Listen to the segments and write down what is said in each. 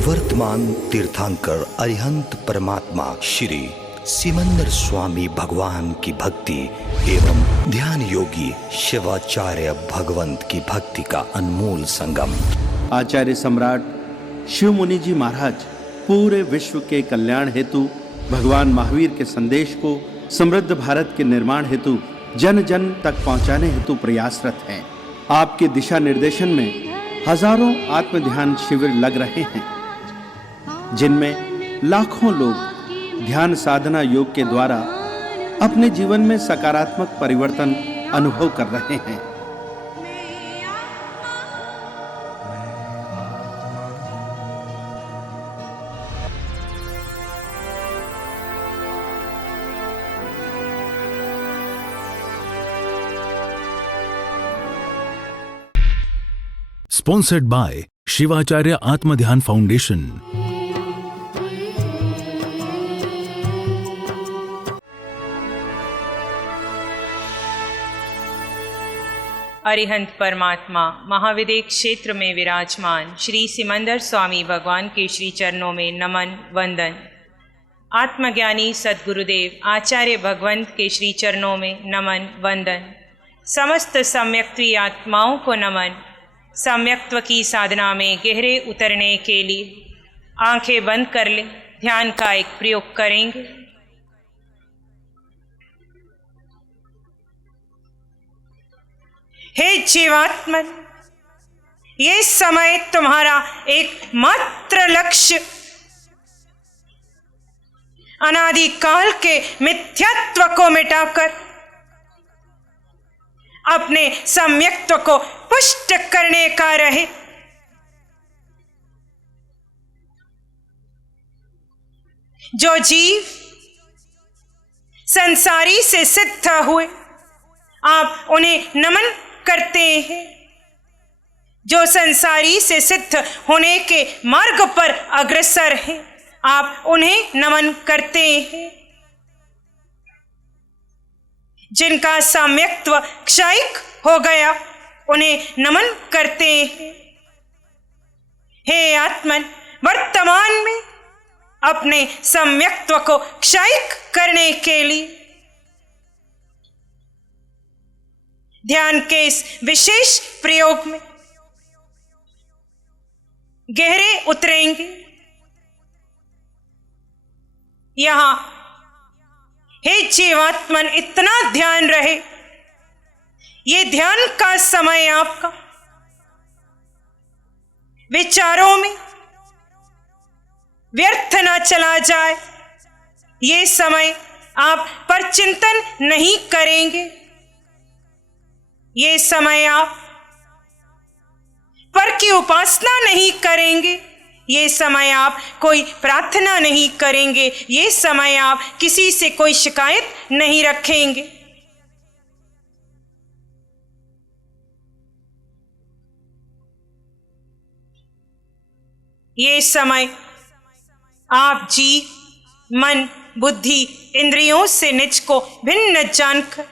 वर्तमान तीर्थंकर अरिहंत परमात्मा श्री सिमंदर स्वामी भगवान की भक्ति एवं ध्यान योगी शिवाचार्य भगवंत की भक्ति का अनमोल संगम। आचार्य सम्राट शिव मुनि जी महाराज पूरे विश्व के कल्याण हेतु भगवान महावीर के संदेश को समृद्ध भारत के निर्माण हेतु जन जन तक पहुंचाने हेतु प्रयासरत हैं। आपके दिशा निर्देशन में हजारों आत्म ध्यान शिविर लग रहे हैं, जिनमें लाखों लोग ध्यान साधना योग के द्वारा अपने जीवन में सकारात्मक परिवर्तन अनुभव कर रहे हैं। Sponsored by Shivacharya Atmadhyan foundation. अरिहंत परमात्मा महाविदेह क्षेत्र में विराजमान श्री सिमंदर स्वामी भगवान के श्री चरणों में नमन वंदन। आत्मज्ञानी सद्गुरुदेव आचार्य भगवंत के श्री चरणों में नमन वंदन। समस्त सम्यक्त्वी आत्माओं को नमन। सम्यक्त्व की साधना में गहरे उतरने के लिए आंखें बंद कर ले, ध्यान का एक प्रयोग करेंगे। हे जीवात्मन, ये समय तुम्हारा एकमात्र लक्ष्य अनादिकाल के मिथ्यात्व को मिटाकर अपने सम्यक्त्व को पुष्ट करने का रहे। जो जीव संसारी से सिद्ध हुए, आप उन्हें नमन करते हैं। जो संसारी से सिद्ध होने के मार्ग पर अग्रसर हैं, आप उन्हें नमन करते हैं। जिनका सम्यक्त्व क्षयिक हो गया, उन्हें नमन करते हैं। हे आत्मन, वर्तमान में अपने सम्यक्त्व को क्षयिक करने के लिए ध्यान के इस विशेष प्रयोग में गहरे उतरेंगे। यहां हे जीवात्मन, इतना ध्यान रहे, ये ध्यान का समय आपका विचारों में व्यर्थ ना चला जाए। ये समय आप पर चिंतन नहीं करेंगे, ये समय आप पर की उपासना नहीं करेंगे, ये समय आप कोई प्रार्थना नहीं करेंगे, ये समय आप किसी से कोई शिकायत नहीं रखेंगे। ये समय आप जी, मन, बुद्धि, इंद्रियों से निज को भिन्न जानकर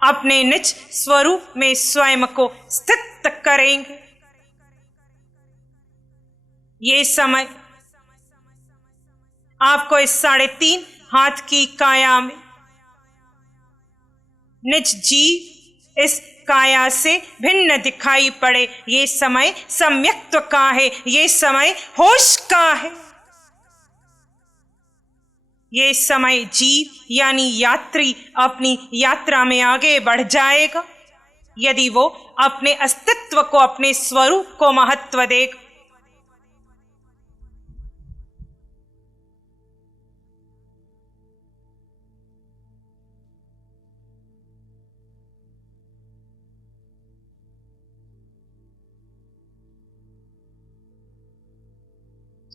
अपने निज स्वरूप में स्वयं को स्थित करेंगे। ये समय आपको इस 3.5 हाथ की काया में निज जी इस काया से भिन्न दिखाई पड़े। ये समय सम्यक्त्व का है, ये समय होश का है। ये समय जीव यानी यात्री अपनी यात्रा में आगे बढ़ जाएगा, यदि वो अपने अस्तित्व को, अपने स्वरूप को महत्व देगा।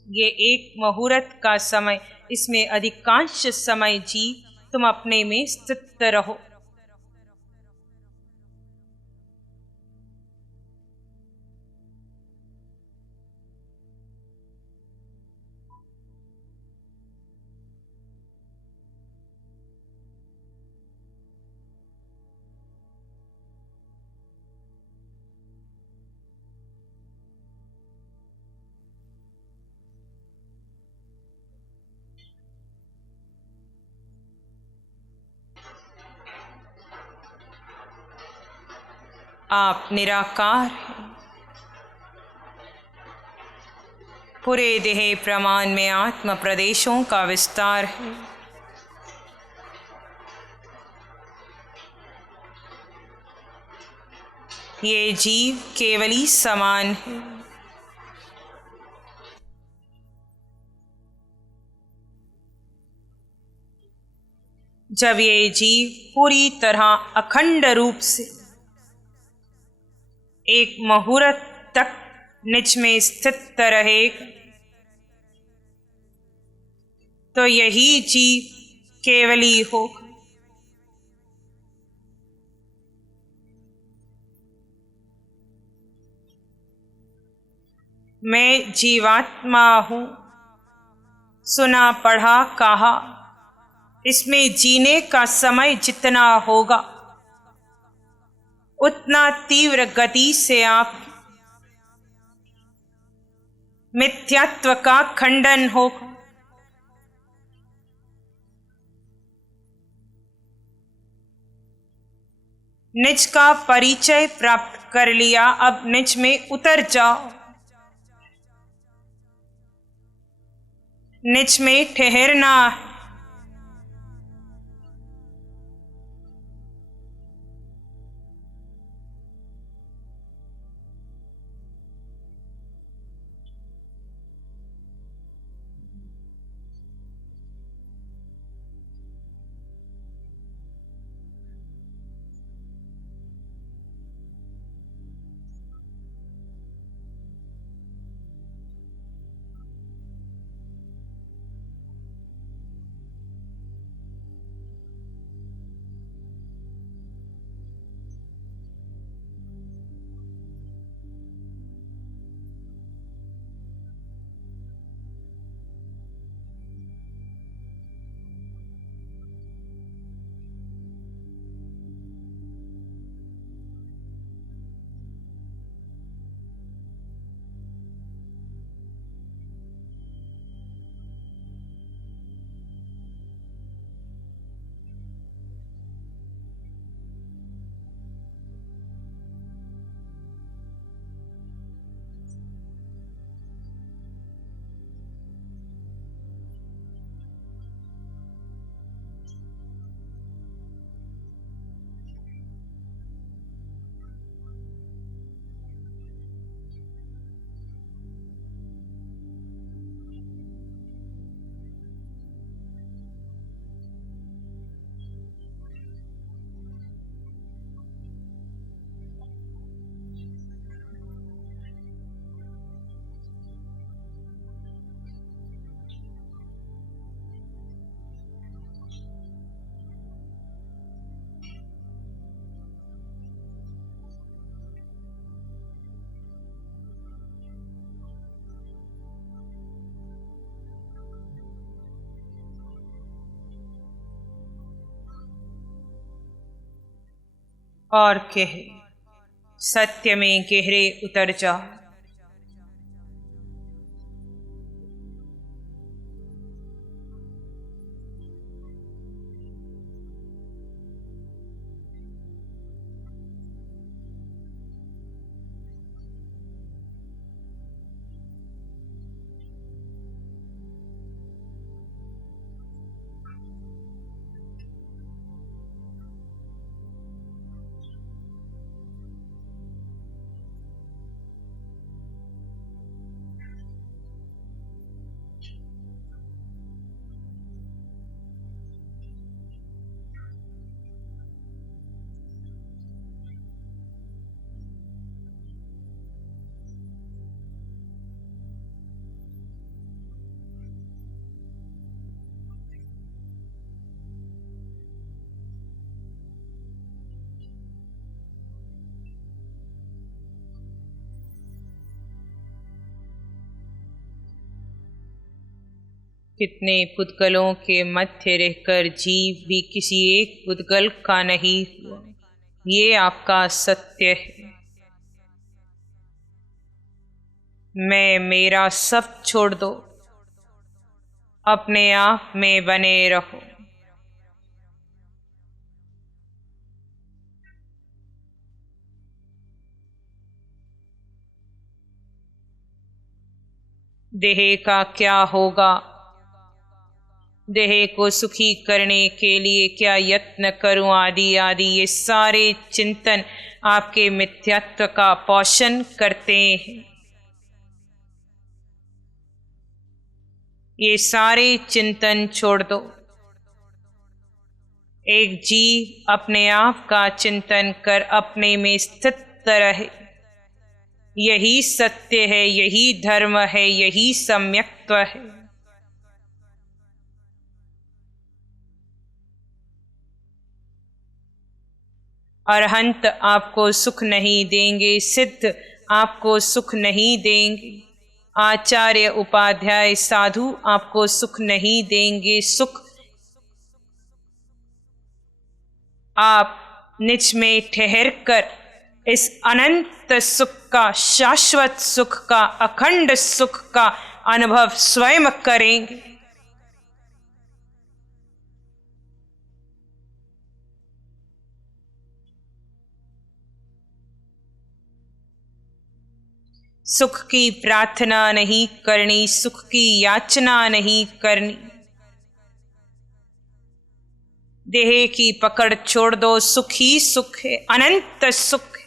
ये एक मुहूर्त का समय, इसमें अधिकांश समय जी तुम अपने में स्थित रहो। आप निराकार हैं। पूरे देह प्रमाण में आत्म प्रदेशों का विस्तार है। ये जीव केवली समान है। जब ये जीव पूरी तरह अखंड रूप से एक मुहूर्त तक निज में स्थित रहेगा, तो यही जीव केवली होगा। मैं जीवात्मा हूँ, सुना पढ़ा कहा, इसमें जीने का समय जितना होगा उतना तीव्र गति से आप मिथ्यात्व का खंडन होगा। निज का परिचय प्राप्त कर लिया, अब निज में उतर जाओ। निज में ठहरना है। और कहे, सत्य में गहरे उतर जाओ। कितने पुद्गलों के मध्य रहकर जीव भी किसी एक पुद्गल का नहीं हुआ, ये आपका सत्य है। मैं मेरा सब छोड़ दो, अपने आप में बने रहो। देह का क्या होगा, देह को सुखी करने के लिए क्या यत्न करूं, आदि आदि ये सारे चिंतन आपके मिथ्यात्व का पोषण करते हैं। ये सारे चिंतन छोड़ दो। एक जीव अपने आप का चिंतन कर अपने में स्थित रहे। यही सत्य है, यही धर्म है, यही सम्यक्त्व है। अरहंत आपको सुख नहीं देंगे, सिद्ध आपको सुख नहीं देंगे, आचार्य उपाध्याय साधु आपको सुख नहीं देंगे। सुख आप निज में ठहर कर इस अनंत सुख का, शाश्वत सुख का, अखंड सुख का अनुभव स्वयं करेंगे। सुख की प्रार्थना नहीं करनी, सुख की याचना नहीं करनी। देह की पकड़ छोड़ दो, सुख ही सुख है, अनंत सुख है।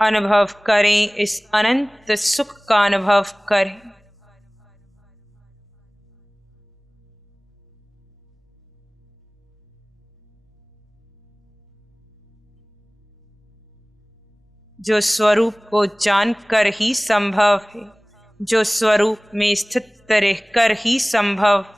अनुभव करें, इस अनंत सुख का अनुभव करें। जो स्वरूप को जानकर ही संभव है, जो स्वरूप में स्थित रहकर ही संभव है।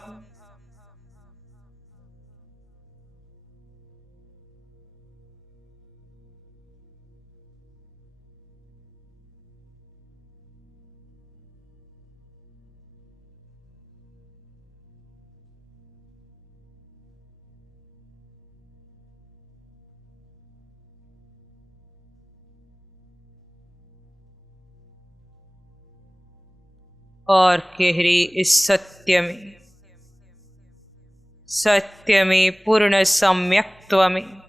और गहरे इस सत्य में पूर्ण सम्यक्त्व में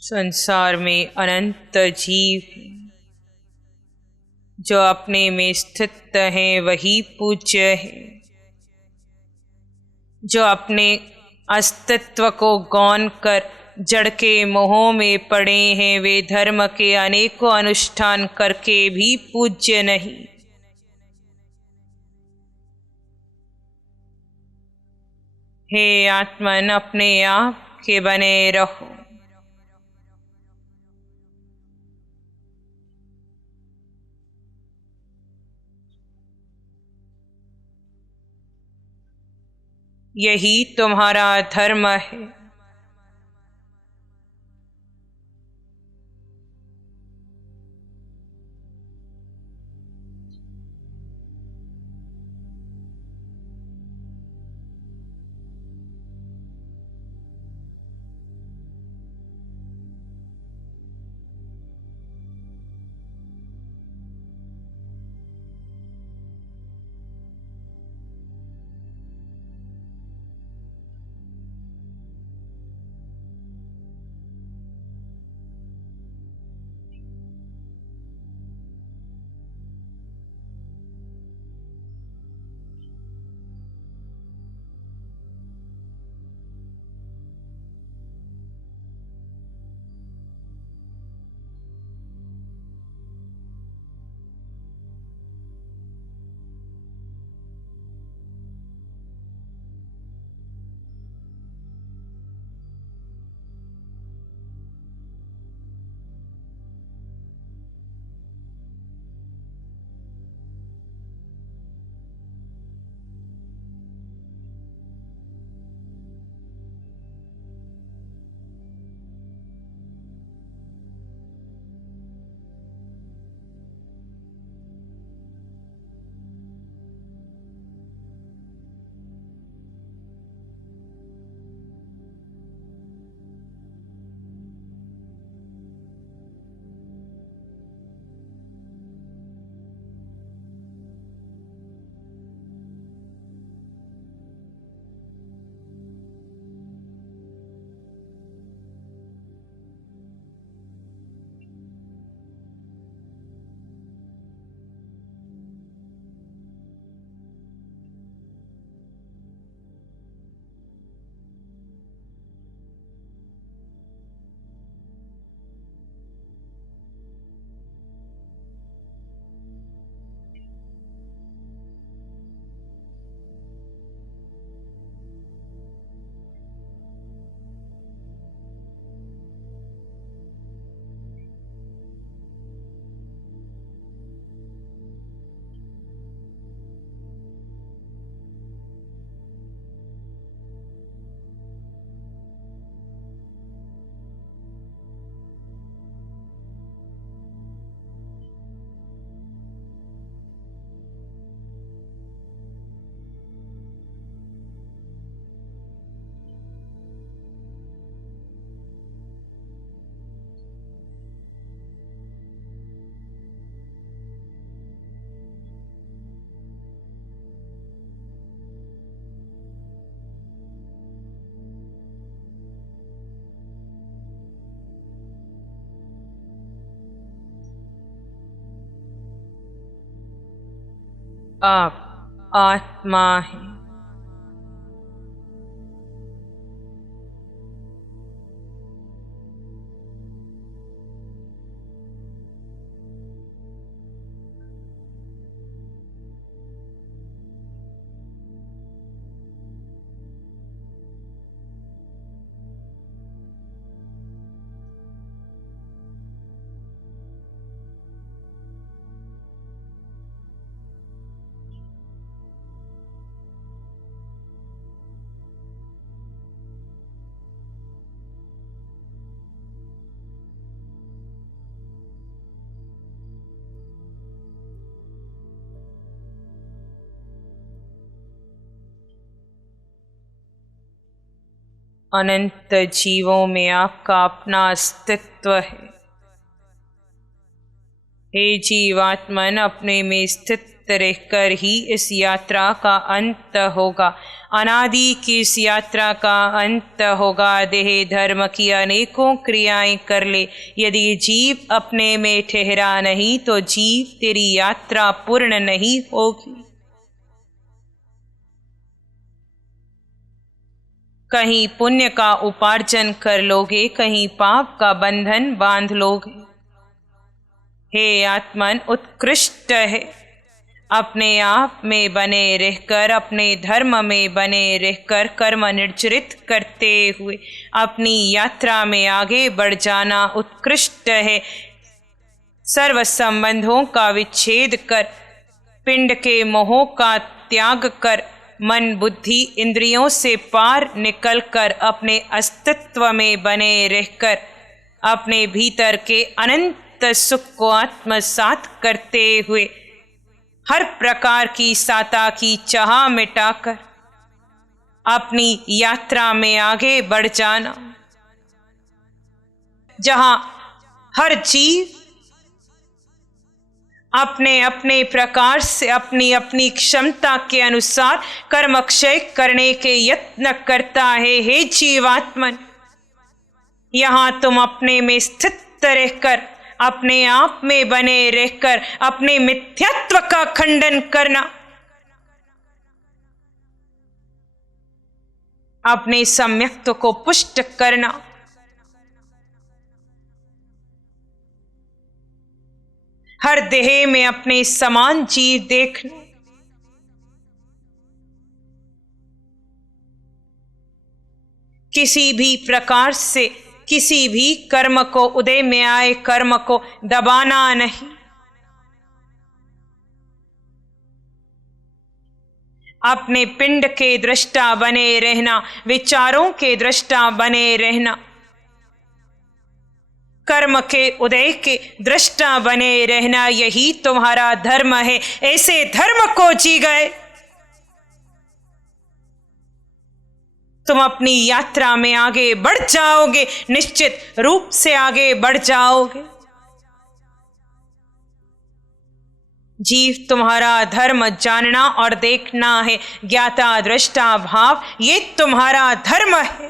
संसार में अनंत जीव हैं। जो अपने में स्थित हैं वही पूज्य है। जो अपने अस्तित्व को गौण कर जड़ के मोहों में पड़े हैं, वे धर्म के अनेकों अनुष्ठान करके भी पूज्य नहीं। हे आत्मन, अपने आप के बने रहो। यही तुम्हारा धर्म है। आप आत्मा हैं। अनंत जीवों में आपका अपना अस्तित्व है। हे जीवात्मन, अपने में स्थित रहकर ही इस यात्रा का अंत होगा। अनादि की इस यात्रा का अंत होगा। देह धर्म की अनेकों क्रियाएं कर ले, यदि जीव अपने में ठहरा नहीं तो जीव तेरी यात्रा पूर्ण नहीं होगी। कहीं पुण्य का उपार्जन कर लोगे, कहीं पाप का बंधन बांध लोगे। हे आत्मन, उत्कृष्ट है अपने आप में बने रहकर, अपने धर्म में बने रहकर कर्म निर्जरित करते हुए अपनी यात्रा में आगे बढ़ जाना उत्कृष्ट है। सर्व संबंधों का विच्छेद कर, पिंड के मोहों का त्याग कर, मन बुद्धि इंद्रियों से पार निकलकर अपने अस्तित्व में बने रहकर अपने भीतर के अनंत सुख को आत्मसात करते हुए हर प्रकार की साता की चाह मिटाकर अपनी यात्रा में आगे बढ़ जाना, जहां हर जीव अपने अपने प्रकार से अपनी अपनी क्षमता के अनुसार कर्मक्षय करने के यत्न करता है। हे जीवात्मन, यहां तुम अपने में स्थित रहकर, अपने आप में बने रहकर अपने मिथ्यात्व का खंडन करना, अपने सम्यक्त्व को पुष्ट करना, हर देह में अपने समान जीव देखना, किसी भी प्रकार से किसी भी कर्म को, उदय में आए कर्म को दबाना नहीं। अपने पिंड के दृष्टा बने रहना, विचारों के दृष्टा बने रहना, कर्म के उदय के दृष्टा बने रहना, यही तुम्हारा धर्म है। ऐसे धर्म को जी गए तुम अपनी यात्रा में आगे बढ़ जाओगे, निश्चित रूप से आगे बढ़ जाओगे। जीव तुम्हारा धर्म जानना और देखना है। ज्ञाता दृष्टा भाव ये तुम्हारा धर्म है।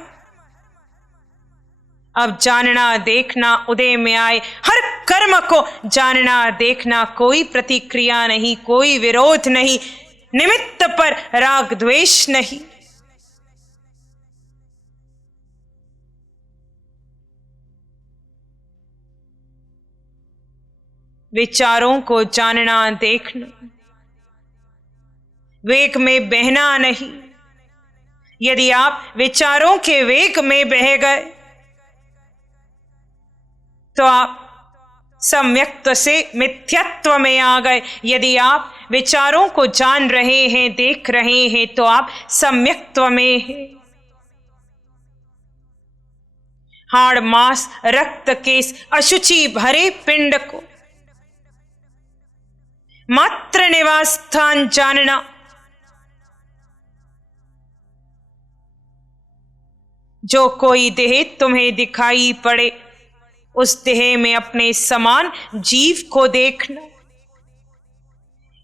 अब जानना देखना, उदय में आए हर कर्म को जानना देखना, कोई प्रतिक्रिया नहीं, कोई विरोध नहीं, निमित्त पर राग द्वेष नहीं। विचारों को जानना देखना, वेग में बहना नहीं। यदि आप विचारों के वेग में बह गए तो आप सम्यक्त्व से मिथ्यात्व में आ गए। यदि आप विचारों को जान रहे हैं, देख रहे हैं, तो आप सम्यक्त्व में हैं। हाड़ मांस रक्त केस अशुचि भरे पिंड को मात्र निवास स्थान जानना, जो कोई देह तुम्हें दिखाई पड़े उस देह में अपने समान जीव को देखना।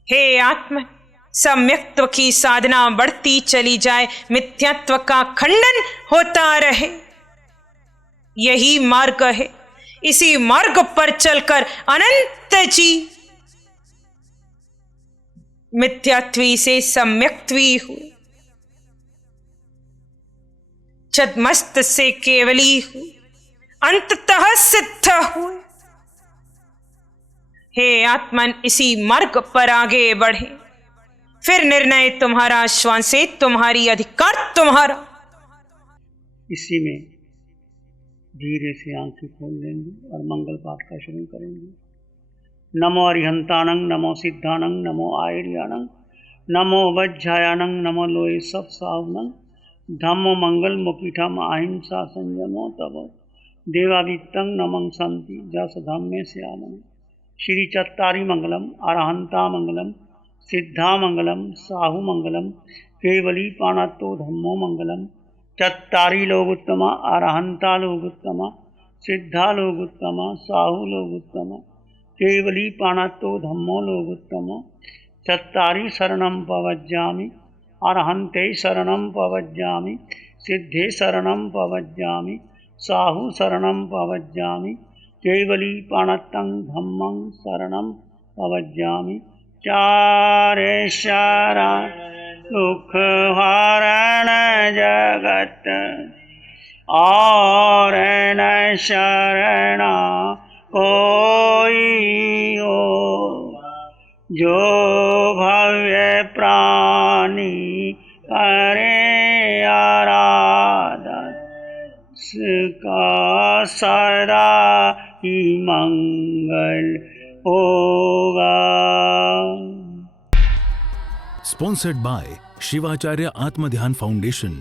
हे आत्मा, सम्यक्त्व की साधना बढ़ती चली जाए, मिथ्यात्व का खंडन होता रहे, यही मार्ग है। इसी मार्ग पर चलकर अनंत जीव मिथ्यात्वी से सम्यक्त्वी हुए, छद्मस्त से केवली हुए, अंततः सिद्ध हुए। हे आत्मन, इसी मार्ग पर आगे बढ़े, फिर निर्णय तुम्हारा, श्वासे तुम्हारी, अधिकार तुम्हारा। इसी में धीरे से आंखें खोल लेंगे और मंगल पाठ का शुरू करेंगे। नमो अरिहंतानं, नमो सिद्धानं, नमो आयर्यानं, नमो वज्रायानं, नमो लोये सब सावनं, धम्मो मंगल मुखिठम अहिंसा संयमो तव देवादित्यं नमं संति जस धम्मे श्यामं। श्री चत्तारी मंगलम, अरहंता मंगलम, सिद्धा मंगलम, साहु मंगलम, केवली पाणत्तो धम्मो मंगलम। चत्तारी लोगोत्तमा, अरहंता लोगोत्तमा, सिद्धा लोगोत्तमा, साहु लोगोत्तमा, केवली पाणत्तो धम्मो लोगोत्तमा। चत्तारि शरणं प्रपद्यामि अरहन्ते शरणं प्रपद्यामि सिद्धे शरणं प्रपद्यामि साहु शरणं प्रपद्यामि केवली प्रणतं धम्मं शरणं प्रपद्यामि चारेश्वर दुख हरण जगत और न शरण कोई हो जो भव्य प्राणी करे आराधन का सदा ही मंगल होगा। Sponsored by Shivacharya Atmadhyan foundation.